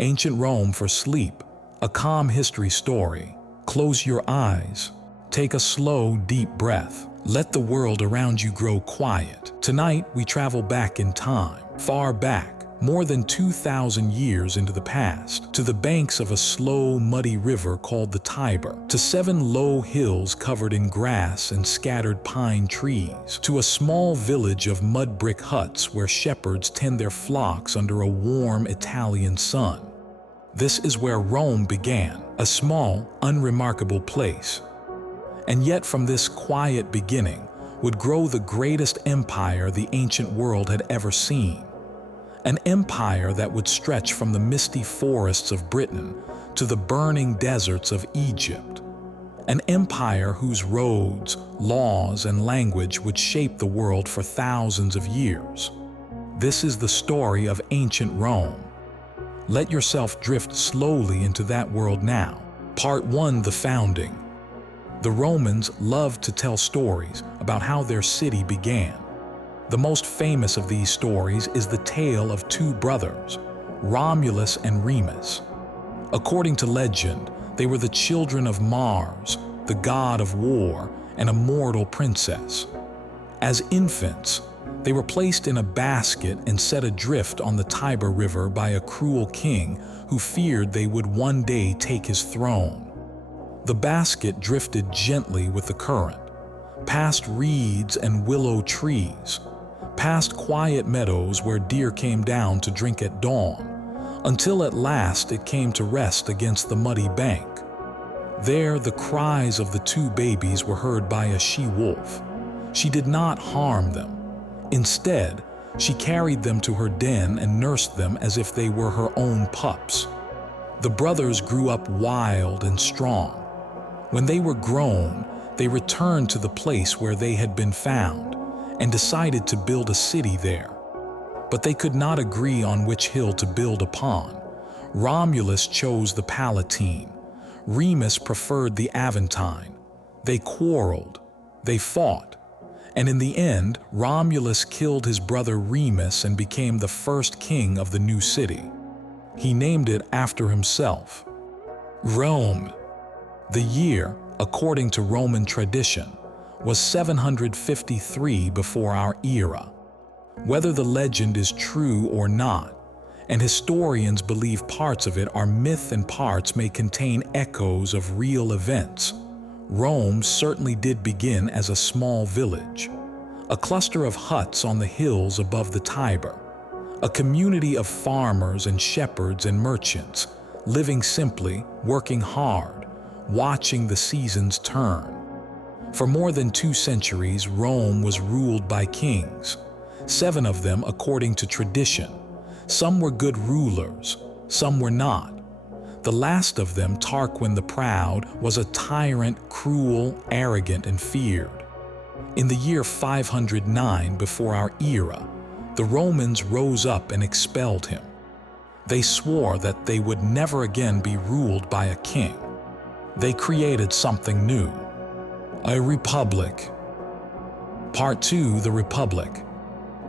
Ancient Rome for sleep, a calm history story. Close your eyes. Take a slow, deep breath. Let the world around you grow quiet. Tonight, we travel back in time, far back, more than 2,000 years into the past, to the banks of a slow, muddy river called the Tiber, to 7 low hills covered in grass and scattered pine trees, to a small village of mud brick huts where shepherds tend their flocks under a warm Italian sun. This is where Rome began, a small, unremarkable place. And yet from this quiet beginning would grow the greatest empire the ancient world had ever seen. An empire that would stretch from the misty forests of Britain to the burning deserts of Egypt. An empire whose roads, laws, and language would shape the world for thousands of years. This is the story of ancient Rome. Let yourself drift slowly into that world now. Part 1: The Founding. The Romans loved to tell stories about how their city began. The most famous of these stories is the tale of 2 brothers, Romulus and Remus. According to legend, they were the children of Mars, the god of war, and a mortal princess. As infants, they were placed in a basket and set adrift on the Tiber River by a cruel king who feared they would one day take his throne. The basket drifted gently with the current, past reeds and willow trees, past quiet meadows where deer came down to drink at dawn, until at last it came to rest against the muddy bank. There, the cries of the 2 babies were heard by a she-wolf. She did not harm them. Instead, she carried them to her den and nursed them as if they were her own pups. The brothers grew up wild and strong. When they were grown, they returned to the place where they had been found and decided to build a city there. But they could not agree on which hill to build upon. Romulus chose the Palatine. Remus preferred the Aventine. They quarreled. They fought. And in the end, Romulus killed his brother Remus and became the first king of the new city. He named it after himself, Rome. The year, according to Roman tradition, was 753 before our era. Whether the legend is true or not, and historians believe parts of it are myth and parts may contain echoes of real events, Rome certainly did begin as a small village, a cluster of huts on the hills above the Tiber, a community of farmers and shepherds and merchants, living simply, working hard, watching the seasons turn. For more than 2 centuries, Rome was ruled by kings, 7 of them according to tradition. Some were good rulers, some were not. The last of them, Tarquin the Proud, was a tyrant, cruel, arrogant, and feared. In the year 509 before our era, the Romans rose up and expelled him. They swore that they would never again be ruled by a king. They created something new. A republic. Part 2: The Republic.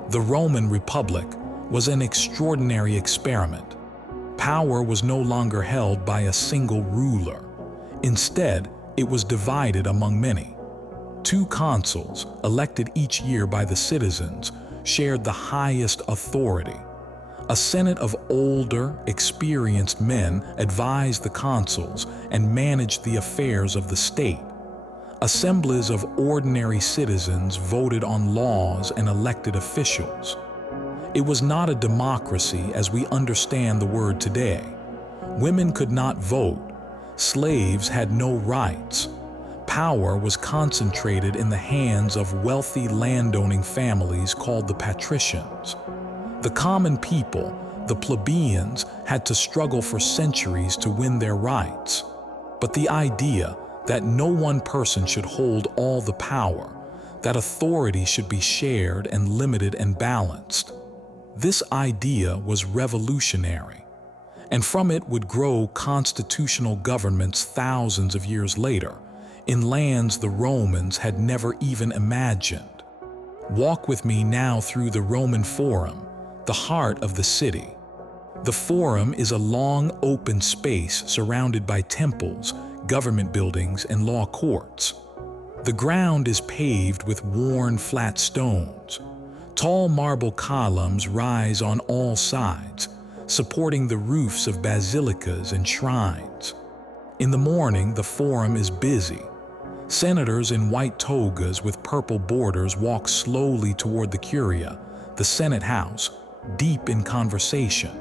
The Roman Republic was an extraordinary experiment. Power was no longer held by a single ruler. Instead, it was divided among many. 2 consuls, elected each year by the citizens, shared the highest authority. A senate of older, experienced men advised the consuls and managed the affairs of the state. Assemblies of ordinary citizens voted on laws and elected officials. It was not a democracy as we understand the word today. Women could not vote. Slaves had no rights. Power was concentrated in the hands of wealthy landowning families called the patricians. The common people, the plebeians, had to struggle for centuries to win their rights. But the idea that no one person should hold all the power, that authority should be shared and limited and balanced, this idea was revolutionary. And from it would grow constitutional governments thousands of years later, in lands the Romans had never even imagined. Walk with me now through the Roman Forum, the heart of the city. The Forum is a long, open space surrounded by temples, government buildings, and law courts. The ground is paved with worn, flat stones. Tall marble columns rise on all sides, supporting the roofs of basilicas and shrines. In the morning, the Forum is busy. Senators in white togas with purple borders walk slowly toward the Curia, the Senate House, deep in conversation.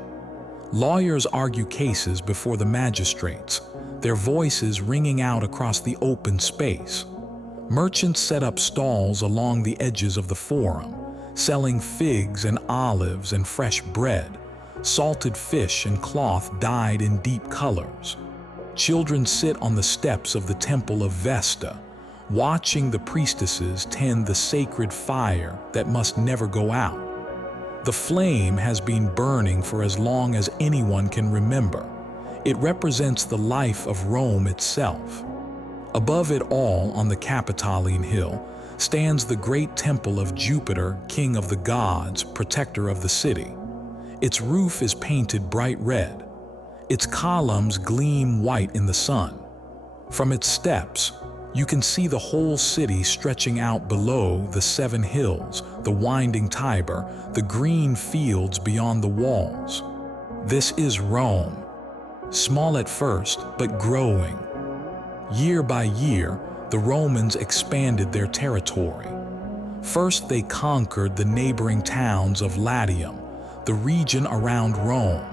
Lawyers argue cases before the magistrates, their voices ringing out across the open space. Merchants set up stalls along the edges of the Forum, selling figs and olives and fresh bread, salted fish and cloth dyed in deep colors. Children sit on the steps of the Temple of Vesta, watching the priestesses tend the sacred fire that must never go out. The flame has been burning for as long as anyone can remember. It represents the life of Rome itself. Above it all, on the Capitoline Hill, stands the great temple of Jupiter, king of the gods, protector of the city. Its roof is painted bright red. Its columns gleam white in the sun. From its steps, you can see the whole city stretching out below the 7 hills, the winding Tiber, the green fields beyond the walls. This is Rome. Small at first, but growing. Year by year, the Romans expanded their territory. First, they conquered the neighboring towns of Latium, the region around Rome.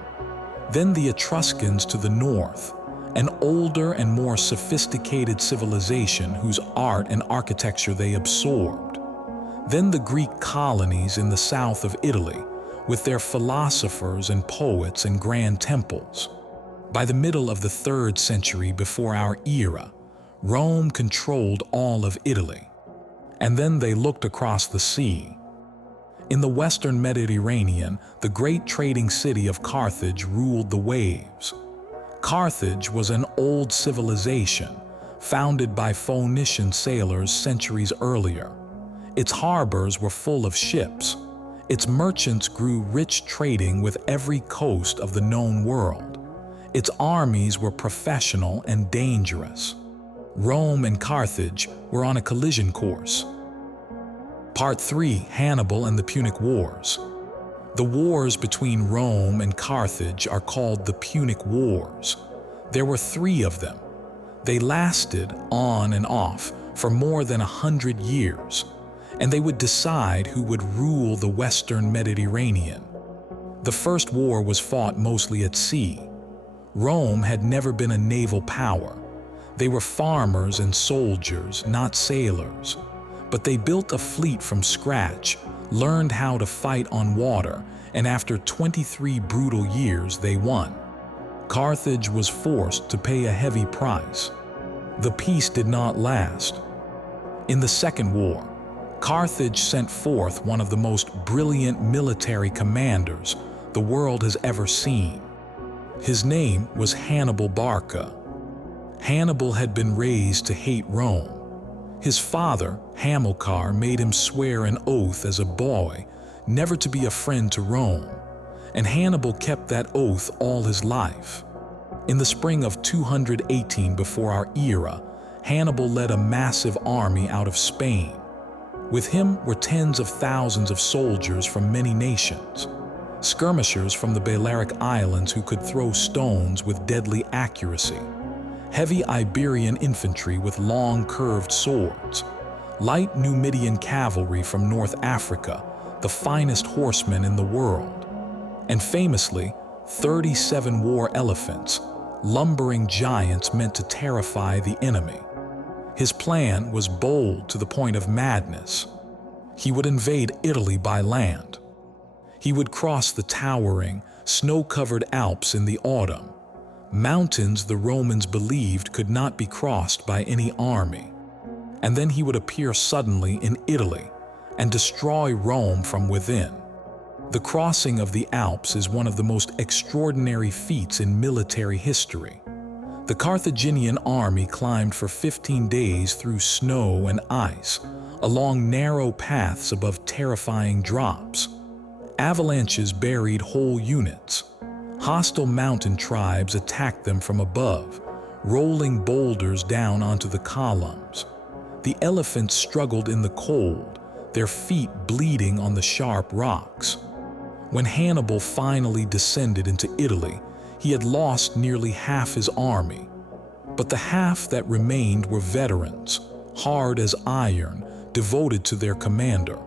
Then the Etruscans to the north, an older and more sophisticated civilization whose art and architecture they absorbed. Then the Greek colonies in the south of Italy, with their philosophers and poets and grand temples. By the middle of the 3rd century before our era, Rome controlled all of Italy. And then they looked across the sea. In the western Mediterranean, the great trading city of Carthage ruled the waves. Carthage was an old civilization, founded by Phoenician sailors centuries earlier. Its harbors were full of ships. Its merchants grew rich trading with every coast of the known world. Its armies were professional and dangerous. Rome and Carthage were on a collision course. Part 3: Hannibal and the Punic Wars. The wars between Rome and Carthage are called the Punic Wars. There were 3 of them. They lasted on and off for more than 100 years, and they would decide who would rule the western Mediterranean. The first war was fought mostly at sea. Rome had never been a naval power. They were farmers and soldiers, not sailors. But they built a fleet from scratch, learned how to fight on water, and after 23 brutal years they won. Carthage was forced to pay a heavy price. The peace did not last. In the Second War, Carthage sent forth one of the most brilliant military commanders the world has ever seen. His name was Hannibal Barca. Hannibal had been raised to hate Rome. His father, Hamilcar, made him swear an oath as a boy never to be a friend to Rome, and Hannibal kept that oath all his life. In the spring of 218 before our era, Hannibal led a massive army out of Spain. With him were tens of thousands of soldiers from many nations, skirmishers from the Balearic Islands who could throw stones with deadly accuracy, heavy Iberian infantry with long curved swords, light Numidian cavalry from North Africa, the finest horsemen in the world, and famously 37 war elephants, lumbering giants meant to terrify the enemy. His plan was bold to the point of madness. He would invade Italy by land. He would cross the towering, snow-covered Alps in the autumn, mountains the Romans believed could not be crossed by any army. And then he would appear suddenly in Italy and destroy Rome from within. The crossing of the Alps is one of the most extraordinary feats in military history. The Carthaginian army climbed for 15 days through snow and ice, along narrow paths above terrifying drops. Avalanches buried whole units. Hostile mountain tribes attacked them from above, rolling boulders down onto the columns. The elephants struggled in the cold, their feet bleeding on the sharp rocks. When Hannibal finally descended into Italy, he had lost nearly half his army. But the half that remained were veterans, hard as iron, devoted to their commander.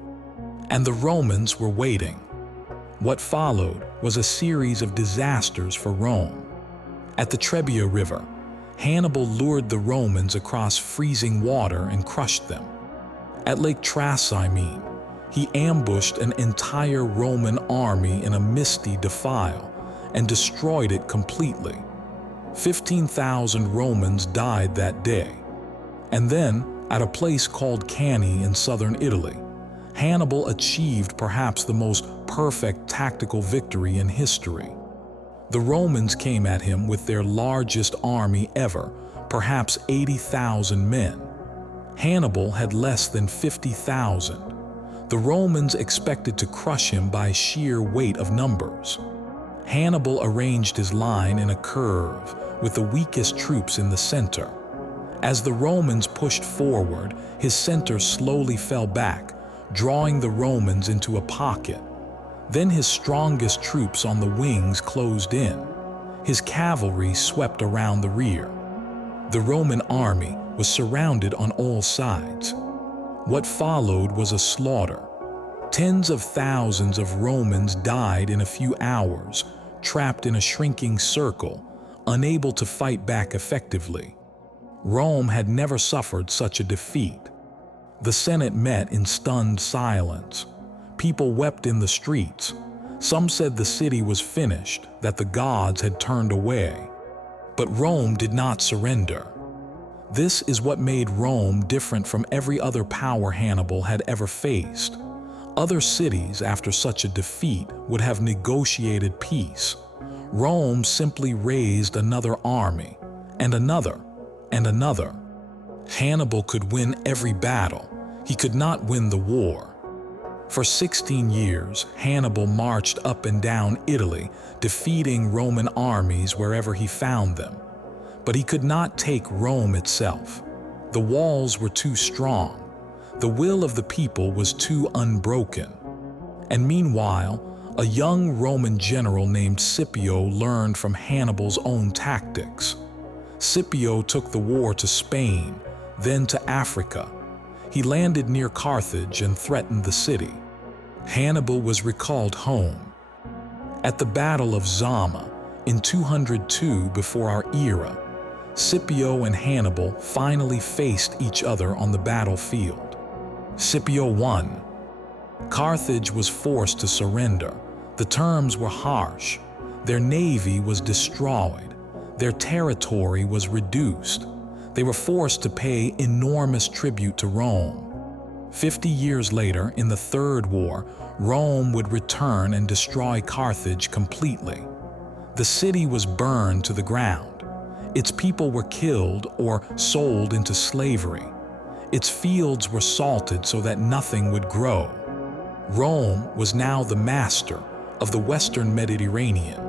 And the Romans were waiting. What followed was a series of disasters for Rome. At the Trebia River, Hannibal lured the Romans across freezing water and crushed them. At Lake Trasimene, he ambushed an entire Roman army in a misty defile and destroyed it completely. 15,000 Romans died that day. And then, at a place called Cannae in southern Italy, Hannibal achieved perhaps the most perfect tactical victory in history. The Romans came at him with their largest army ever, perhaps 80,000 men. Hannibal had less than 50,000. The Romans expected to crush him by sheer weight of numbers. Hannibal arranged his line in a curve, with the weakest troops in the center. As the Romans pushed forward, his center slowly fell back, drawing the Romans into a pocket. Then his strongest troops on the wings closed in. His cavalry swept around the rear. The Roman army was surrounded on all sides. What followed was a slaughter. Tens of thousands of Romans died in a few hours, trapped in a shrinking circle, unable to fight back effectively. Rome had never suffered such a defeat. The Senate met in stunned silence. People wept in the streets. Some said the city was finished, that the gods had turned away. But Rome did not surrender. This is what made Rome different from every other power Hannibal had ever faced. Other cities, after such a defeat, would have negotiated peace. Rome simply raised another army, and another, and another. Hannibal could win every battle. He could not win the war. For 16 years, Hannibal marched up and down Italy, defeating Roman armies wherever he found them. But he could not take Rome itself. The walls were too strong. The will of the people was too unbroken. And meanwhile, a young Roman general named Scipio learned from Hannibal's own tactics. Scipio took the war to Spain, then to Africa. He landed near Carthage and threatened the city. Hannibal was recalled home. At the Battle of Zama, in 202 before our era, Scipio and Hannibal finally faced each other on the battlefield. Scipio won. Carthage was forced to surrender. The terms were harsh. Their navy was destroyed. Their territory was reduced. They were forced to pay enormous tribute to Rome. 50 years later, in the Third War, Rome would return and destroy Carthage completely. The city was burned to the ground. Its people were killed or sold into slavery. Its fields were salted so that nothing would grow. Rome was now the master of the Western Mediterranean.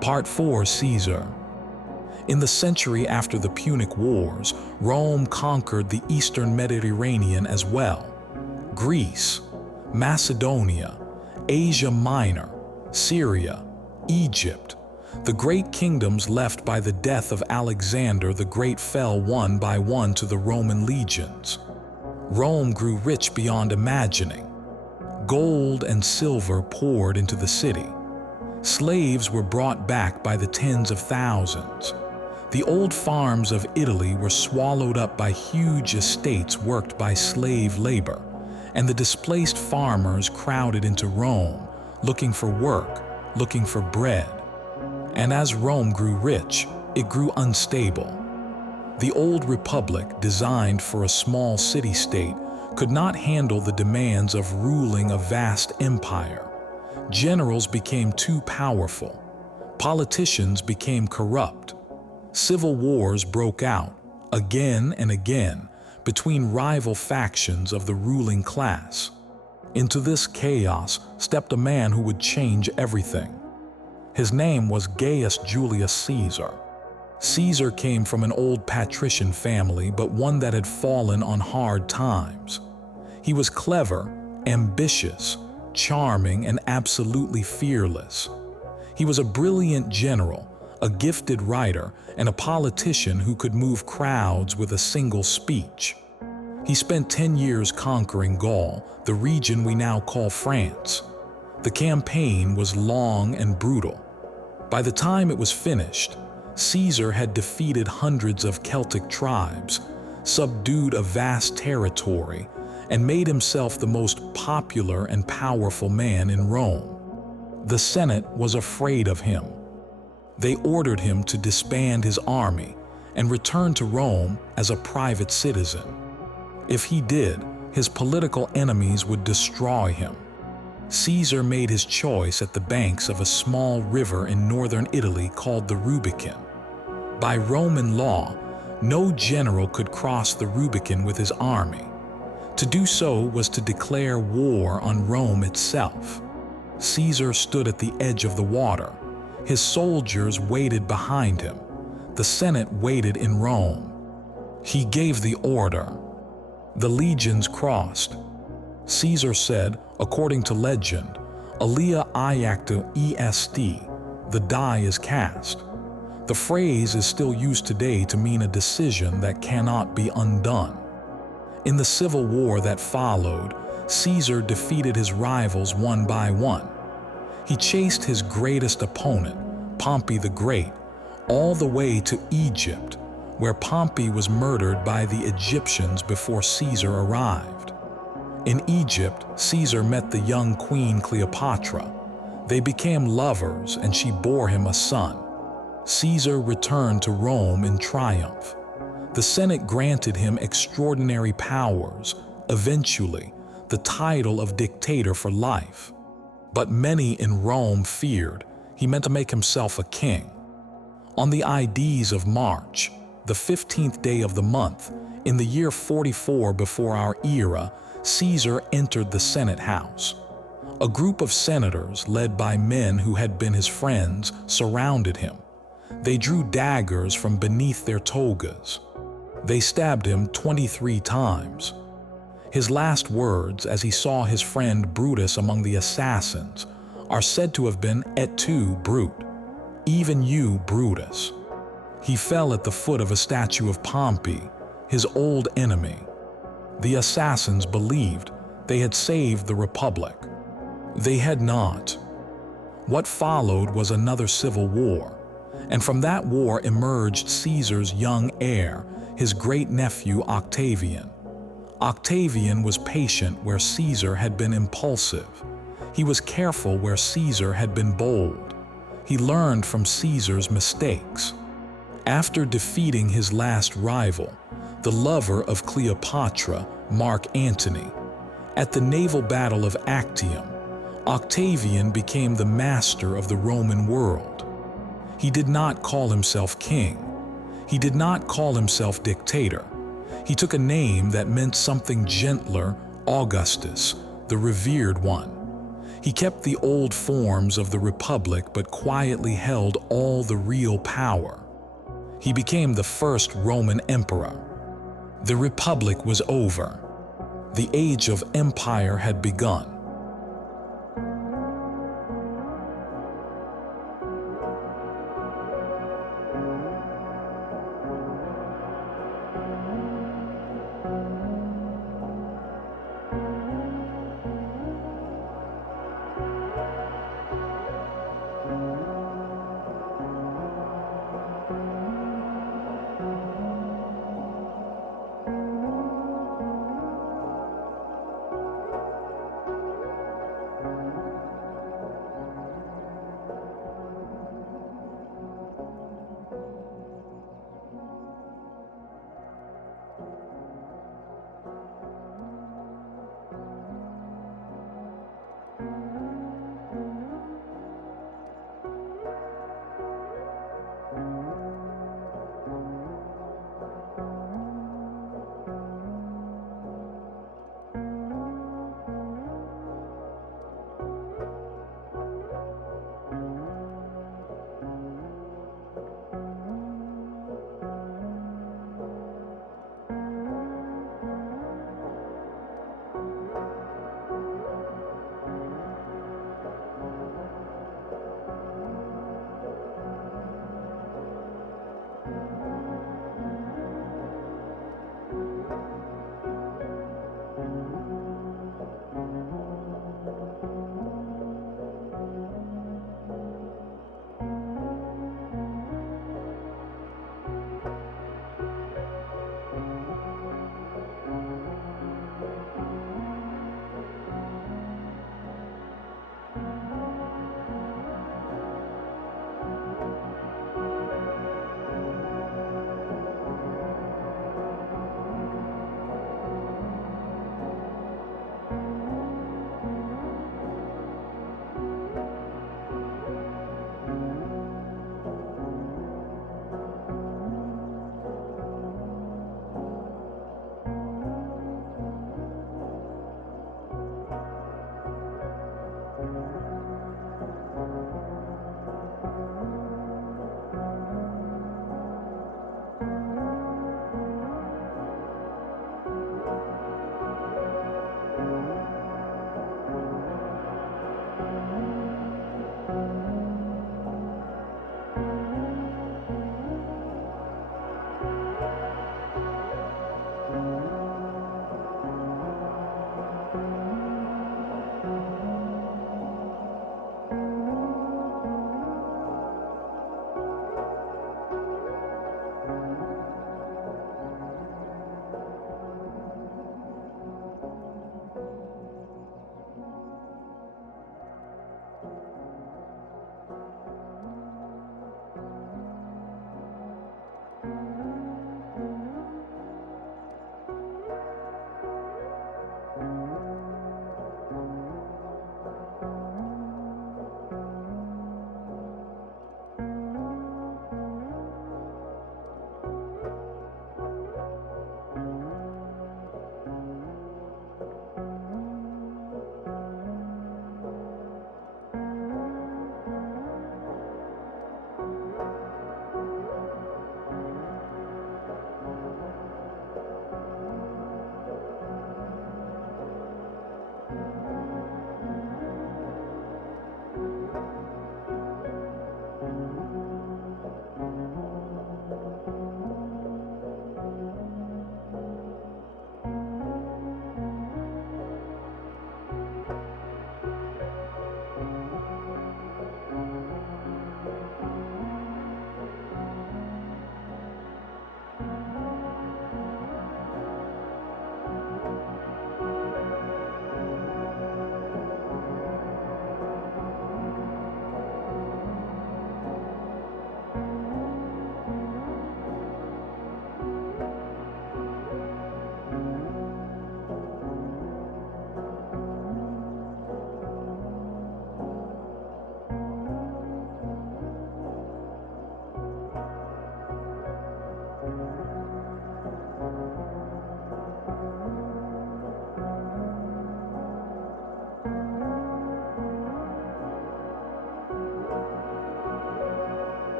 Part 4: Caesar. In the century after the Punic Wars, Rome conquered the eastern Mediterranean as well. Greece, Macedonia, Asia Minor, Syria, Egypt. The great kingdoms left by the death of Alexander the Great fell one by one to the Roman legions. Rome grew rich beyond imagining. Gold and silver poured into the city. Slaves were brought back by the tens of thousands. The old farms of Italy were swallowed up by huge estates worked by slave labor, and the displaced farmers crowded into Rome, looking for work, looking for bread. And as Rome grew rich, it grew unstable. The old republic, designed for a small city-state, could not handle the demands of ruling a vast empire. Generals became too powerful. Politicians became corrupt. Civil wars broke out, again and again, between rival factions of the ruling class. Into this chaos stepped a man who would change everything. His name was Gaius Julius Caesar. Caesar came from an old patrician family, but one that had fallen on hard times. He was clever, ambitious, charming, and absolutely fearless. He was a brilliant general, a gifted writer, and a politician who could move crowds with a single speech. He spent 10 years conquering Gaul, the region we now call France. The campaign was long and brutal. By the time it was finished, Caesar had defeated hundreds of Celtic tribes, subdued a vast territory, and made himself the most popular and powerful man in Rome. The Senate was afraid of him. They ordered him to disband his army and return to Rome as a private citizen. If he did, his political enemies would destroy him. Caesar made his choice at the banks of a small river in northern Italy called the Rubicon. By Roman law, no general could cross the Rubicon with his army. To do so was to declare war on Rome itself. Caesar stood at the edge of the water. His soldiers waited behind him. The Senate waited in Rome. He gave the order. The legions crossed. Caesar said, according to legend, "Alia iacta est," the die is cast. The phrase is still used today to mean a decision that cannot be undone. In the civil war that followed, Caesar defeated his rivals one by one. He chased his greatest opponent, Pompey the Great, all the way to Egypt, where Pompey was murdered by the Egyptians before Caesar arrived. In Egypt, Caesar met the young queen Cleopatra. They became lovers, and she bore him a son. Caesar returned to Rome in triumph. The Senate granted him extraordinary powers, eventually the title of dictator for life. But many in Rome feared he meant to make himself a king. On the Ides of March, the 15th day of the month, in the year 44 before our era, Caesar entered the Senate house. A group of senators, led by men who had been his friends, surrounded him. They drew daggers from beneath their togas. They stabbed him 23 times. His last words, as he saw his friend Brutus among the assassins, are said to have been, "Et tu, Brute, even you, Brutus." He fell at the foot of a statue of Pompey, his old enemy. The assassins believed they had saved the Republic. They had not. What followed was another civil war, and from that war emerged Caesar's young heir, his great-nephew Octavian. Octavian was patient where Caesar had been impulsive. He was careful where Caesar had been bold. He learned from Caesar's mistakes. After defeating his last rival, the lover of Cleopatra, Mark Antony, at the naval battle of Actium, Octavian became the master of the Roman world. He did not call himself king. He did not call himself dictator. He took a name that meant something gentler, Augustus, the revered one. He kept the old forms of the Republic but quietly held all the real power. He became the first Roman emperor. The Republic was over. The age of empire had begun.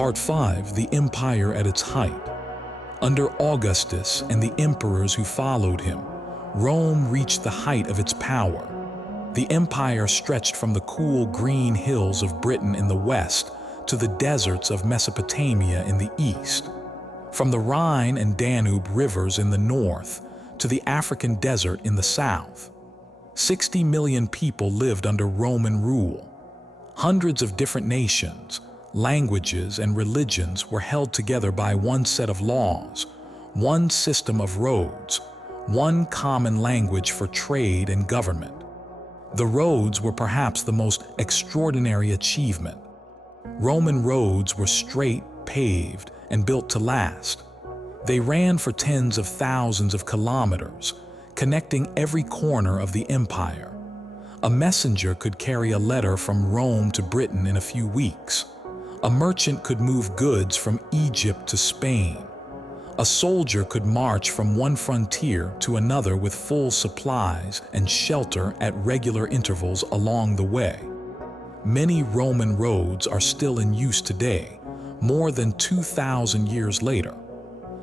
Part 5. The Empire at its height. Under Augustus and the emperors who followed him, Rome reached the height of its power. The empire stretched from the cool green hills of Britain in the west to the deserts of Mesopotamia in the east. From the Rhine and Danube rivers in the north to the African desert in the south. 60 million people lived under Roman rule. Hundreds of different nations, languages, and religions were held together by one set of laws, one system of roads, one common language for trade and government. The roads were perhaps the most extraordinary achievement. Roman roads were straight, paved, and built to last. They ran for tens of thousands of kilometers, connecting every corner of the empire. A messenger could carry a letter from Rome to Britain in a few weeks. A merchant could move goods from Egypt to Spain. A soldier could march from one frontier to another with full supplies and shelter at regular intervals along the way. Many Roman roads are still in use today, more than 2,000 years later.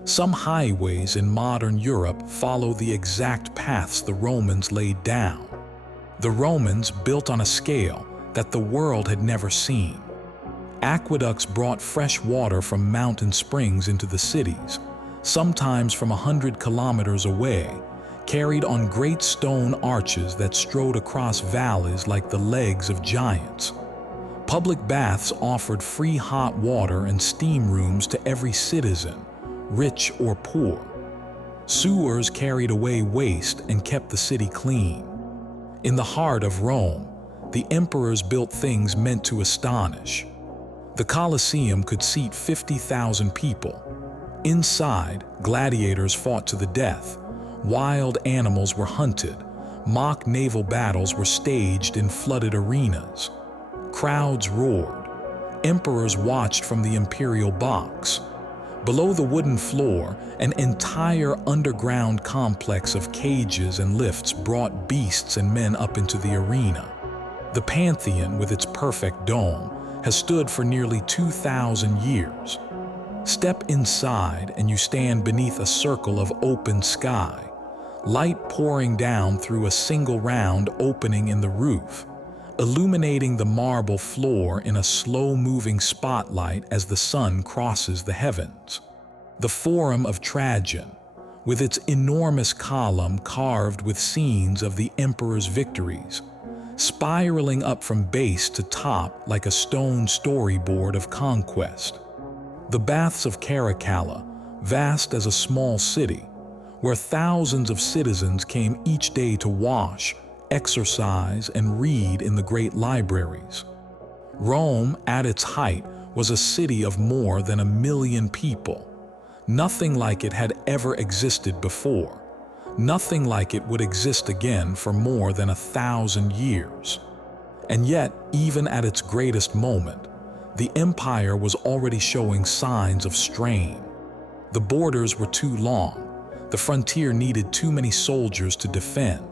Some highways in modern Europe follow the exact paths the Romans laid down. The Romans built on a scale that the world had never seen. Aqueducts brought fresh water from mountain springs into the cities, sometimes from 100 kilometers away, carried on great stone arches that strode across valleys like the legs of giants. Public baths offered free hot water and steam rooms to every citizen, rich or poor. Sewers carried away waste and kept the city clean. In the heart of Rome, the emperors built things meant to astonish. The Colosseum could seat 50,000 people. Inside, gladiators fought to the death. Wild animals were hunted. Mock naval battles were staged in flooded arenas. Crowds roared. Emperors watched from the imperial box. Below the wooden floor, an entire underground complex of cages and lifts brought beasts and men up into the arena. The Pantheon, with its perfect dome, has stood for nearly 2,000 years. Step inside and you stand beneath a circle of open sky, light pouring down through a single round opening in the roof, illuminating the marble floor in a slow-moving spotlight as the sun crosses the heavens. The Forum of Trajan, with its enormous column carved with scenes of the emperor's victories, spiraling up from base to top like a stone storyboard of conquest. The Baths of Caracalla, vast as a small city, where thousands of citizens came each day to wash, exercise, and read in the great libraries. Rome, at its height, was a city of more than 1 million people. Nothing like it had ever existed before. Nothing like it would exist again for more than 1,000 years. And yet, even at its greatest moment, the empire was already showing signs of strain. The borders were too long. The frontier needed too many soldiers to defend.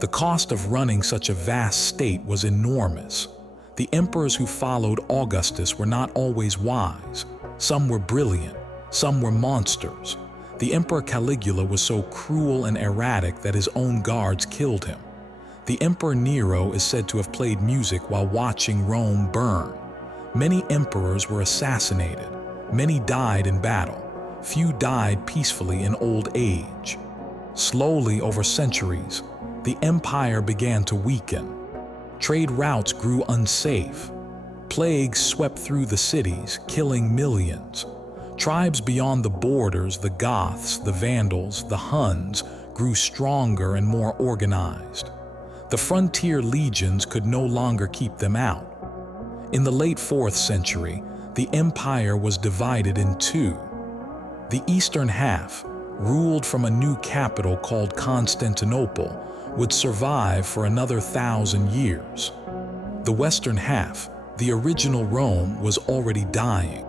The cost of running such a vast state was enormous. The emperors who followed Augustus were not always wise. Some were brilliant, some were monsters. The Emperor Caligula was so cruel and erratic that his own guards killed him. The Emperor Nero is said to have played music while watching Rome burn. Many emperors were assassinated. Many died in battle. Few died peacefully in old age. Slowly, over centuries, the empire began to weaken. Trade routes grew unsafe. Plagues swept through the cities, killing millions. Tribes beyond the borders, the Goths, the Vandals, the Huns, grew stronger and more organized. The frontier legions could no longer keep them out. In the late 4th century, the empire was divided in two. The eastern half, ruled from a new capital called Constantinople, would survive for another 1,000 years. The western half, the original Rome, was already dying.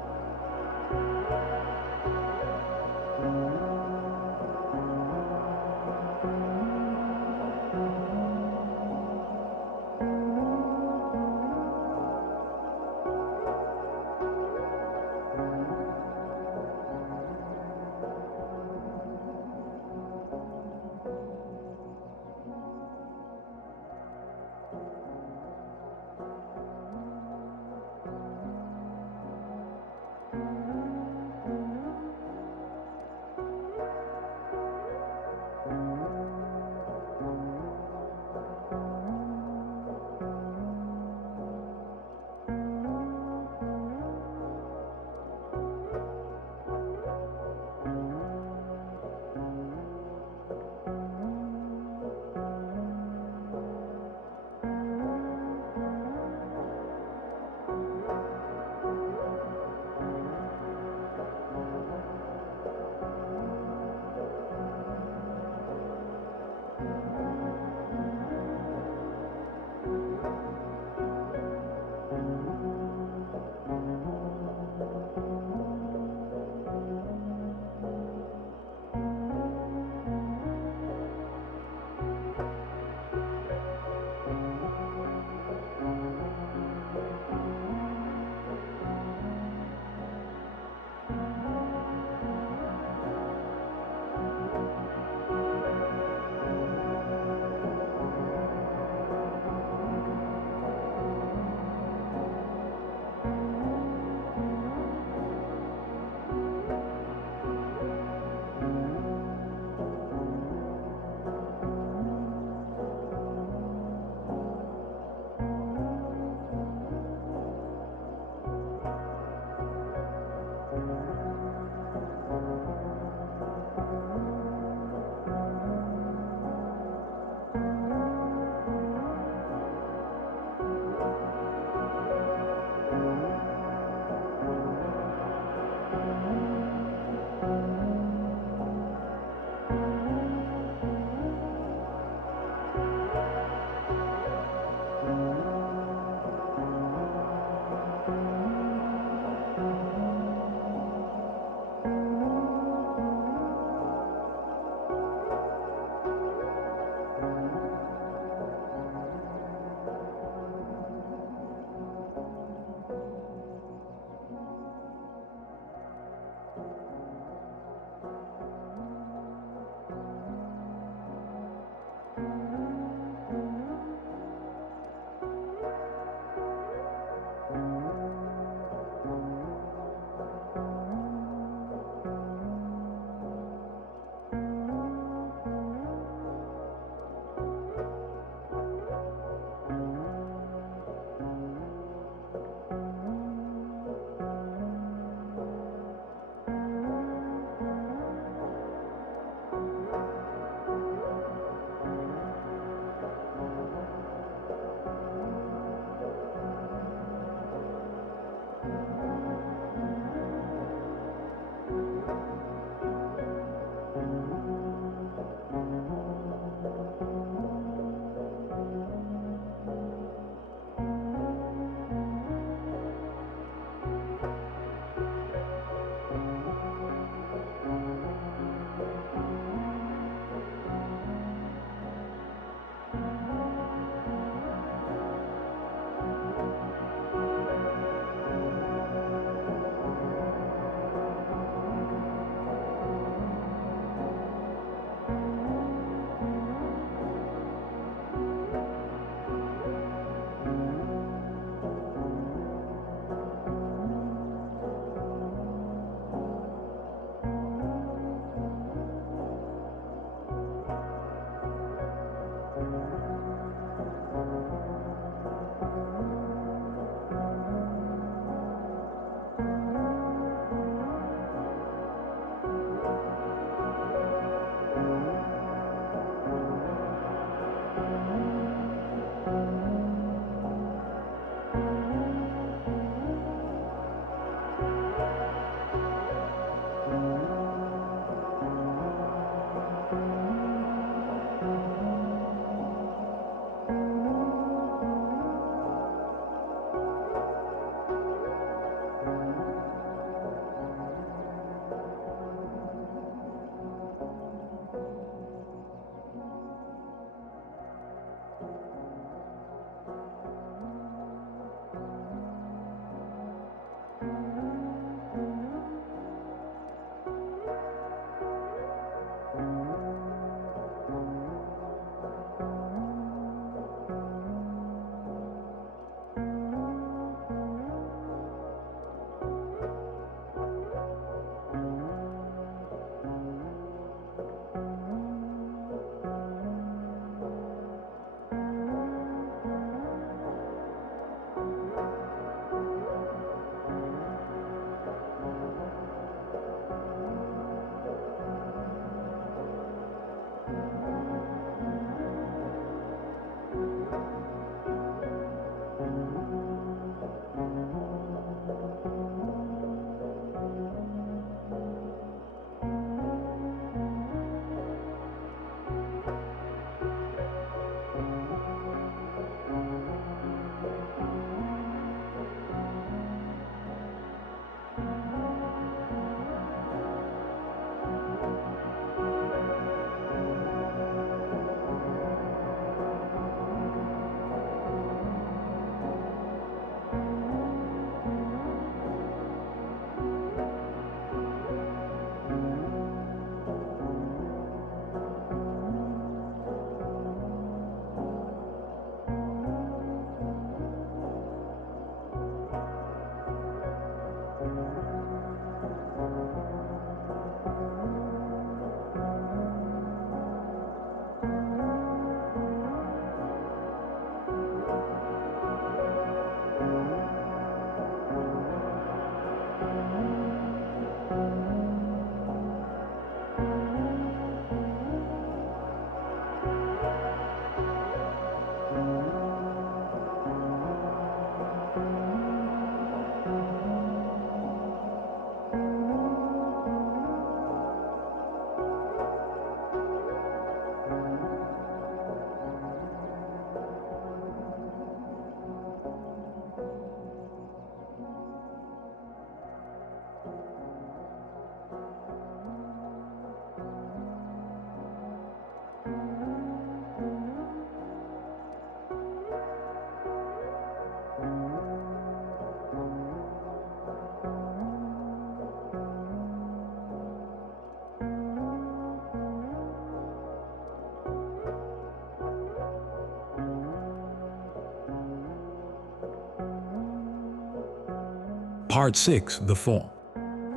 Part 6, The Fall.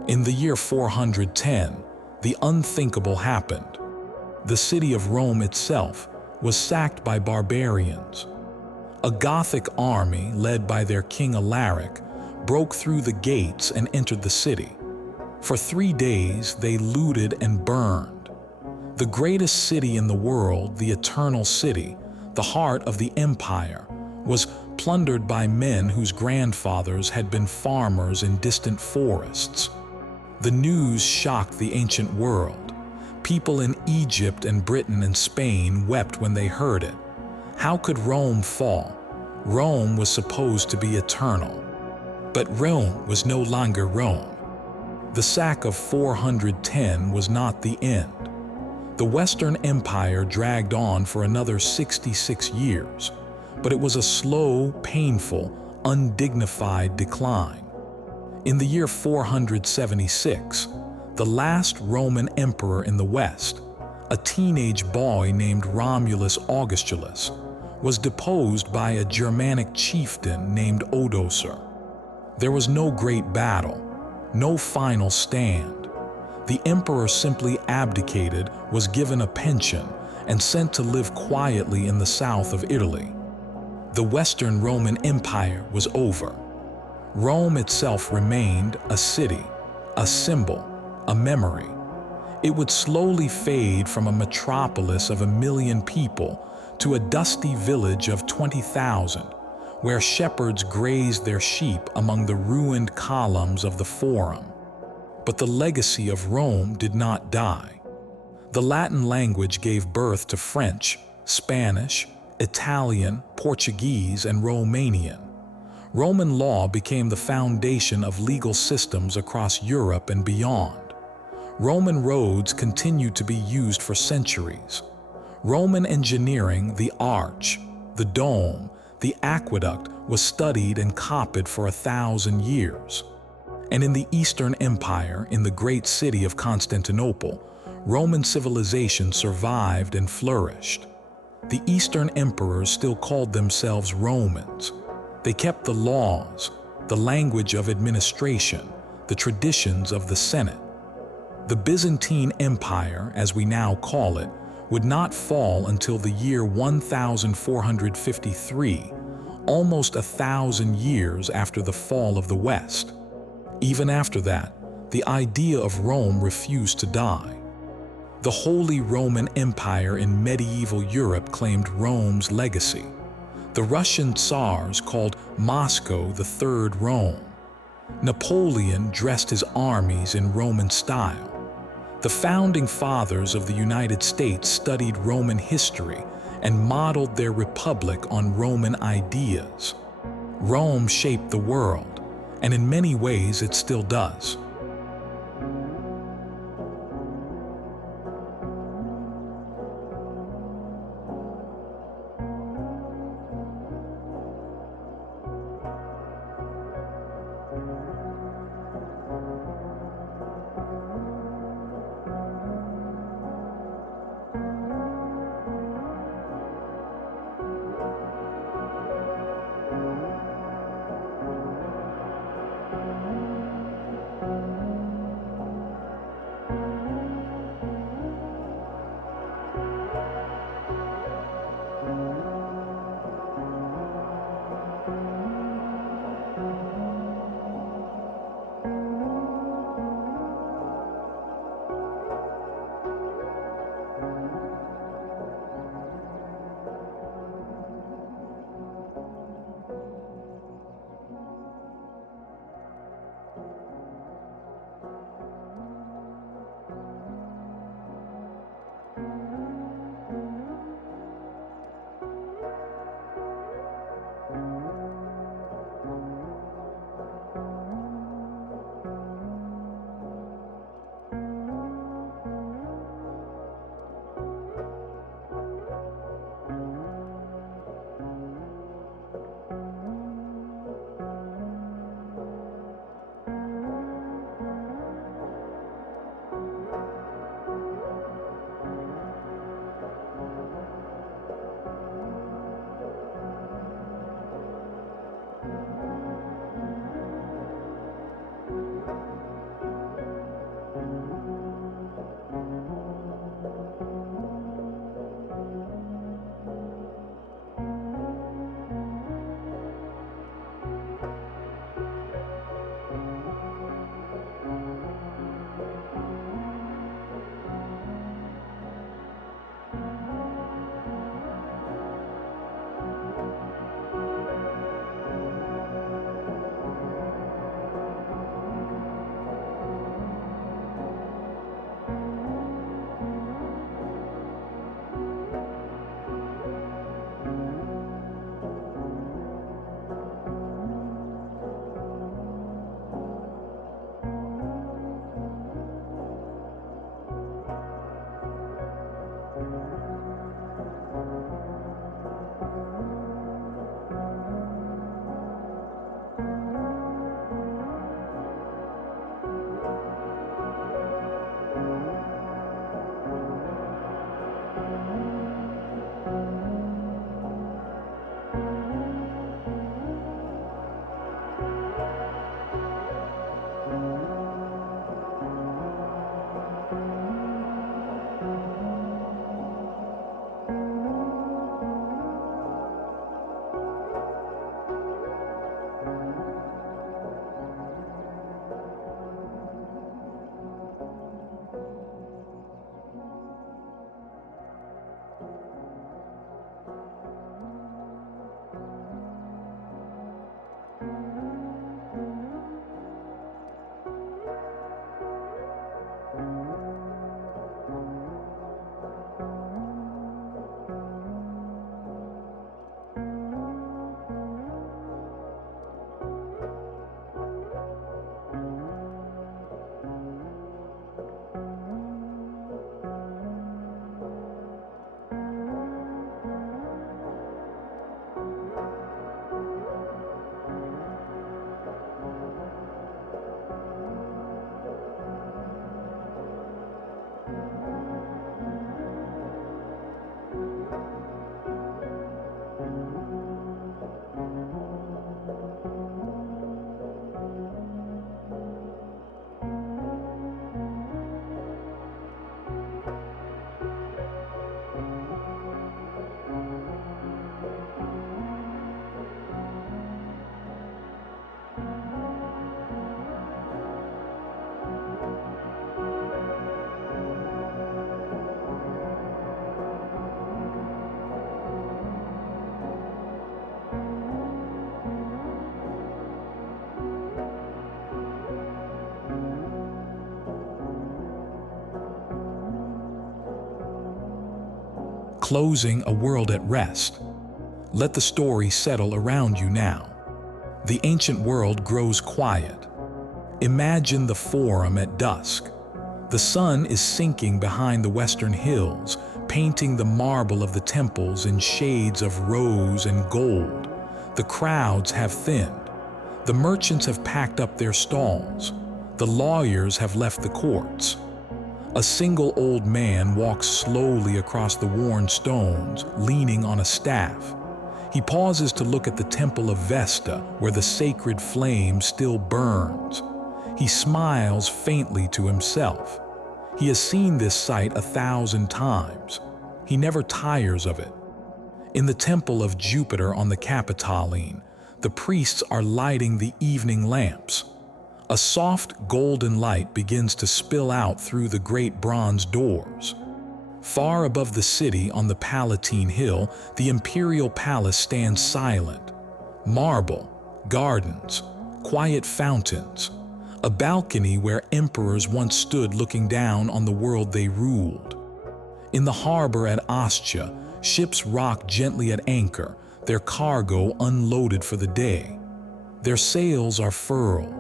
In the year 410, the unthinkable happened. The city of Rome itself was sacked by barbarians. A Gothic army led by their king Alaric broke through the gates and entered the city. For 3 days they looted and burned. The greatest city in the world, the Eternal City, the heart of the empire, was plundered by men whose grandfathers had been farmers in distant forests. The news shocked the ancient world. People in Egypt and Britain and Spain wept when they heard it. How could Rome fall? Rome was supposed to be eternal. But Rome was no longer Rome. The sack of 410 was not the end. The Western Empire dragged on for another 66 years, but it was a slow, painful, undignified decline. In the year 476, the last Roman emperor in the West, a teenage boy named Romulus Augustulus, was deposed by a Germanic chieftain named Odoacer. There was no great battle, no final stand. The emperor simply abdicated, was given a pension, and sent to live quietly in the south of Italy. The Western Roman Empire was over. Rome itself remained a city, a symbol, a memory. It would slowly fade from a metropolis of 1 million people to a dusty village of 20,000, where shepherds grazed their sheep among the ruined columns of the Forum. But the legacy of Rome did not die. The Latin language gave birth to French, Spanish, Italian, Portuguese, and Romanian. Roman law became the foundation of legal systems across Europe and beyond. Roman roads continued to be used for centuries. Roman engineering, the arch, the dome, the aqueduct, was studied and copied for 1,000 years. And in the Eastern Empire, in the great city of Constantinople, Roman civilization survived and flourished. The Eastern emperors still called themselves Romans. They kept the laws, the language of administration, the traditions of the Senate. The Byzantine Empire, as we now call it, would not fall until the year 1453, almost 1,000 years after the fall of the West. Even after that, the idea of Rome refused to die. The Holy Roman Empire in medieval Europe claimed Rome's legacy. The Russian Tsars called Moscow the Third Rome. Napoleon dressed his armies in Roman style. The founding fathers of the United States studied Roman history and modeled their republic on Roman ideas. Rome shaped the world, and in many ways it still does. closing a world at rest. Let the story settle around you now. The ancient world grows quiet. Imagine the Forum at dusk. The sun is sinking behind the western hills, painting the marble of the temples in shades of rose and gold. The crowds have thinned. The merchants have packed up their stalls. The lawyers have left the courts. A single old man walks slowly across the worn stones, leaning on a staff. He pauses to look at the temple of Vesta, where the sacred flame still burns. He smiles faintly to himself. He has seen this sight 1,000 times. He never tires of it. In the temple of Jupiter on the Capitoline, the priests are lighting the evening lamps. A soft golden light begins to spill out through the great bronze doors. Far above the city on the Palatine Hill, the imperial palace stands silent. Marble, gardens, quiet fountains, a balcony where emperors once stood looking down on the world they ruled. In the harbor at Ostia, ships rock gently at anchor, their cargo unloaded for the day. Their sails are furled.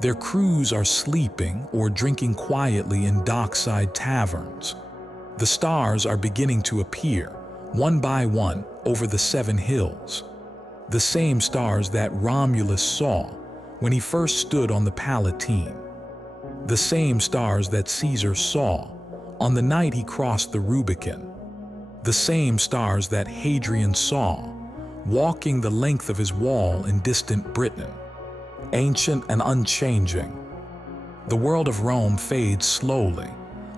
Their crews are sleeping or drinking quietly in dockside taverns. The stars are beginning to appear, one by one, over the 7 hills. The same stars that Romulus saw when he first stood on the Palatine. The same stars that Caesar saw on the night he crossed the Rubicon. The same stars that Hadrian saw, walking the length of his wall in distant Britain. Ancient and unchanging. The world of Rome fades slowly,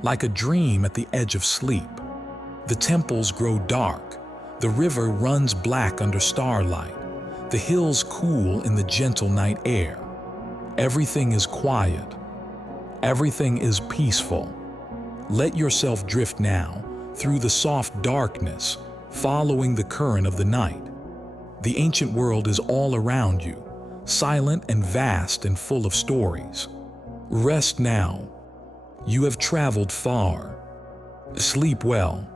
like a dream at the edge of sleep. The temples grow dark. The river runs black under starlight. The hills cool in the gentle night air. Everything is quiet. Everything is peaceful. Let yourself drift now through the soft darkness, following the current of the night. The ancient world is all around you, silent and vast and full of stories. Rest now. You have traveled far. Sleep well.